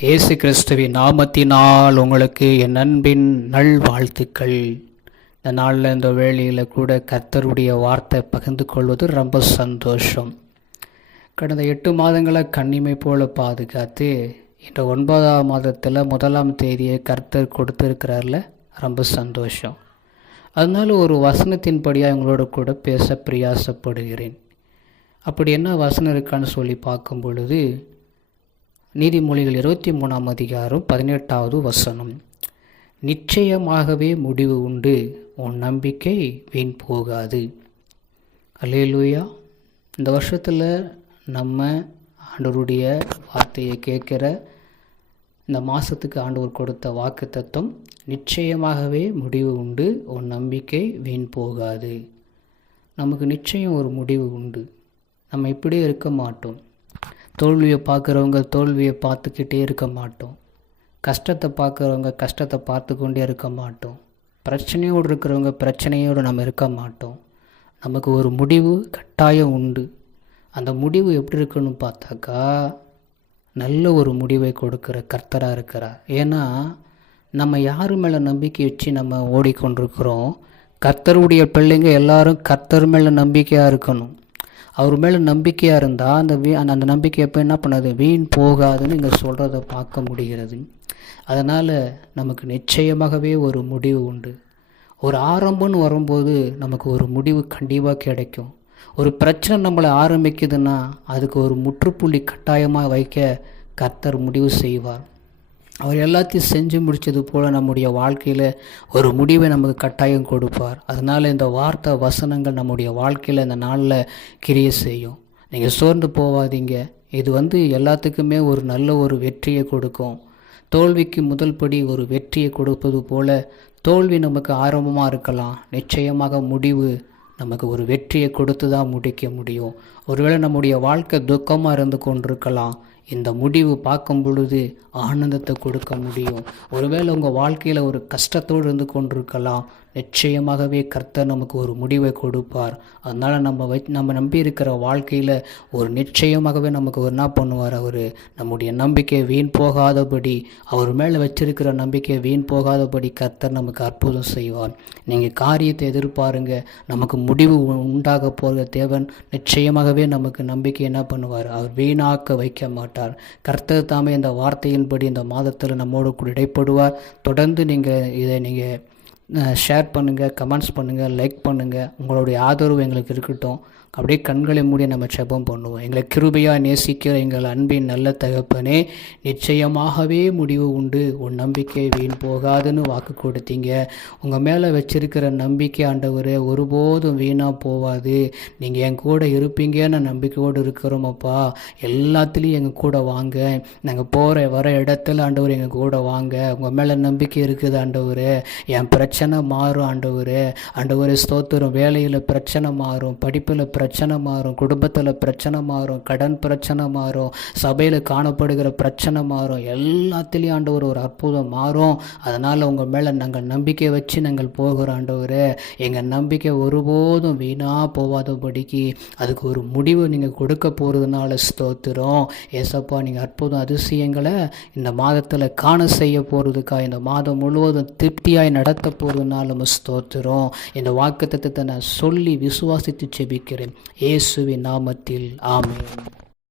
இயேசு கிறிஸ்துவின் நாமத்தினால் உங்களுக்கு என் அன்பின் நல்வாழ்த்துக்கள். இந்த நாளில் இந்த வேளையில் கூட கர்த்தருடைய வார்த்தை பகிர்ந்து கொள்வது ரொம்ப சந்தோஷம். கடந்த 8 மாதங்களாக கண்ணிமை போல பாதுகாத்து இந்த 9ஆம் மாதத்தில் 1ஆம் தேதியை கர்த்தர் கொடுத்துருக்கிறார்ல, ரொம்ப சந்தோஷம். அதனால ஒரு வசனத்தின்படியாக அவங்களோட கூட பேச பிரயாசப்படுகிறேன். அப்படி என்ன வசனம் இருக்கான்னு சொல்லி பார்க்கும் பொழுது, நீதிமொழிகள் 23ஆம் அதிகாரம் 18வது வசனம், நிச்சயமாகவே முடிவு உண்டு, உன் நம்பிக்கை வீண் போகாது. அல்லேலூயா. இந்த வருஷத்தில் நம்ம ஆண்டவருடைய வார்த்தையை கேட்குற இந்த மாதத்துக்கு ஆண்டவர் கொடுத்த வாக்கு தத்துவம், நிச்சயமாகவே முடிவு உண்டு, உன் நம்பிக்கை வீண் போகாது. நமக்கு நிச்சயம் ஒரு முடிவு உண்டு. நம்ம இப்படியே இருக்க மாட்டோம். தோல்வியை பார்க்குறவங்க தோல்வியை பார்த்துக்கிட்டே இருக்க மாட்டோம். கஷ்டத்தை பார்க்குறவங்க கஷ்டத்தை பார்த்து கொண்டே இருக்க மாட்டோம். பிரச்சனையோடு இருக்கிறவங்க பிரச்சனையோடு நம்ம இருக்க மாட்டோம். நமக்கு ஒரு முடிவு கட்டாயம் உண்டு. அந்த முடிவு எப்படி இருக்குன்னு பார்த்தாக்கா, நல்ல ஒரு முடிவை கொடுக்குற கர்த்தராக இருக்கிறார். ஏன்னா நம்ம யார் மேலே நம்பிக்கை வச்சு நம்ம ஓடிக்கொண்டிருக்கிறோம்? கர்த்தருடைய பிள்ளைங்க எல்லாரும் கர்த்தர் மேலே நம்பிக்கையாக இருக்கணும். அவர் மேலே நம்பிக்கையாக இருந்தால் அந்த நம்பிக்கை எப்போ என்ன பண்ணாது? வீண் போகாதுன்னு இங்கே சொல்கிறத பார்க்க முடிகிறது. அதனால் நமக்கு நிச்சயமாகவே ஒரு முடிவு உண்டு. ஒரு ஆரம்பம்னு வரும்போது நமக்கு ஒரு முடிவு கண்டிப்பாக கிடைக்கும். ஒரு பிரச்சனை நம்மளை ஆரம்பிக்குதுன்னா அதுக்கு ஒரு முற்றுப்புள்ளி கட்டாயமாக வைக்க கர்த்தர் முடிவு செய்வார். அவர் எல்லாத்தையும் செஞ்சு முடித்தது போல் நம்முடைய வாழ்க்கையில் ஒரு முடிவை நமக்கு கட்டாயம் கொடுப்பார். அதனால் இந்த வார்த்தை வசனங்கள் நம்முடைய வாழ்க்கையில் இந்த நாளில் கிரியை செய்யும். நீங்கள் சோர்ந்து போகாதீங்க. இது எல்லாத்துக்குமே ஒரு நல்ல ஒரு வெற்றியை கொடுக்கும். தோல்விக்கு முதல் படி ஒரு வெற்றியை கொடுப்பது போல் தோல்வி நமக்கு ஆரம்பமாக இருக்கலாம், நிச்சயமாக முடிவு நமக்கு ஒரு வெற்றியை கொடுத்து தான் முடிக்க முடியும். ஒருவேளை நம்முடைய வாழ்க்கை துக்கமாக இருந்து கொண்டிருக்கலாம், இந்த முடிவு பார்க்கும் பொழுது ஆனந்தத்தை கொடுக்க முடியும். ஒருவேளை உங்கள் வாழ்க்கையில் ஒரு கஷ்டத்தோடு இருந்து கொண்டிருக்கலாம், நிச்சயமாகவே கர்த்தர் நமக்கு ஒரு முடிவை கொடுப்பார். அதனால் நம்ம நம்பி இருக்கிற வாழ்க்கையில் ஒரு நிச்சயமாகவே நமக்கு என்ன பண்ணுவார்? அவர் நம்முடைய நம்பிக்கை வீண் போகாதபடி, அவர் மேலே வச்சிருக்கிற நம்பிக்கை வீண் போகாதபடி கர்த்தர் நமக்கு அற்புதம் செய்வார். நீங்கள் காரியத்தை எதிர்பாருங்க, நமக்கு முடிவு உண்டாக போகிற தேவன் நிச்சயமாகவே நமக்கு நம்பிக்கை என்ன பண்ணுவார்? அவர் வீணாக்க வைக்க மாட்டார். கர்த்தர் தாமே இந்த வார்த்தையின்படி இந்த மாதத்தில் நம்மோடு கூட இடைப்படுவார். தொடர்ந்து இதை ஷேர் பண்ணுங்கள், கமெண்ட்ஸ் பண்ணுங்கள், லைக் பண்ணுங்கள். உங்களுடைய ஆதரவு எங்களுக்கு இருக்கட்டும். அப்படியே கண்களை மூடி நம்ம ஜெபம் பண்ணுவோம். எங்களை கிருபையாக நேசிக்கிற எங்கள் அன்பின் நல்ல தகப்பனே, நிச்சயமாகவே முடிவு உண்டு, உன் நம்பிக்கை வீண் போகாதுன்னு வாக்கு கொடுத்தீங்க. உங்கள் மேலே வச்சிருக்கிற நம்பிக்கை ஆண்டவரே ஒருபோதும் வீணாக போகாது. நீங்கள் என் கூட இருப்பீங்கன்னு நம்பிக்கையோடு இருக்கிறோமப்பா. எல்லாத்துலேயும் எங்கள் கூட வாங்க. நாங்கள் போகிற வர இடத்துல ஆண்டவர் எங்கள் கூட வாங்க. உங்கள் மேலே நம்பிக்கை இருக்குது ஆண்டவரே. என் பிரச்சனை மாறும் ஆண்டவரே. ஆண்டவரே ஸ்தோத்திரம். வேலையில் பிரச்சனை மாறும், படிப்பில் பிரச்சனை மாறும், குடும்பத்தில் பிரச்சனை மாறும், கடன் பிரச்சனை மாறும், சபையில் காணப்படுகிற பிரச்சனை மாறும். எல்லாத்துலேயும் ஆண்டவர் ஒரு அற்புதம் மாறும். அதனால் உங்கள் மேலே நாங்கள் நம்பிக்கை வச்சு நாங்கள் போகிறோம் ஆண்டவரே. எங்கள் நம்பிக்கை ஒருபோதும் வீணாக போகாதபடிக்கு அதுக்கு ஒரு முடிவு நீங்கள் கொடுக்க போகிறதுனால ஸ்தோத்திரம். ஏசப்பா, நீங்கள் அற்புதம் அதிசயங்களை இந்த மாதத்தில் காண செய்ய போகிறதுக்கா, இந்த மாதம் முழுவதும் திருப்தியாய் நடத்த போகிறதுனால நம்ம ஸ்தோத்திரம். இந்த வாக்குத்தத்தத்தை நான் சொல்லி விசுவாசித்து ஜெபிக்கிறேன் இயேசுவின் நாமத்தில். ஆமென்.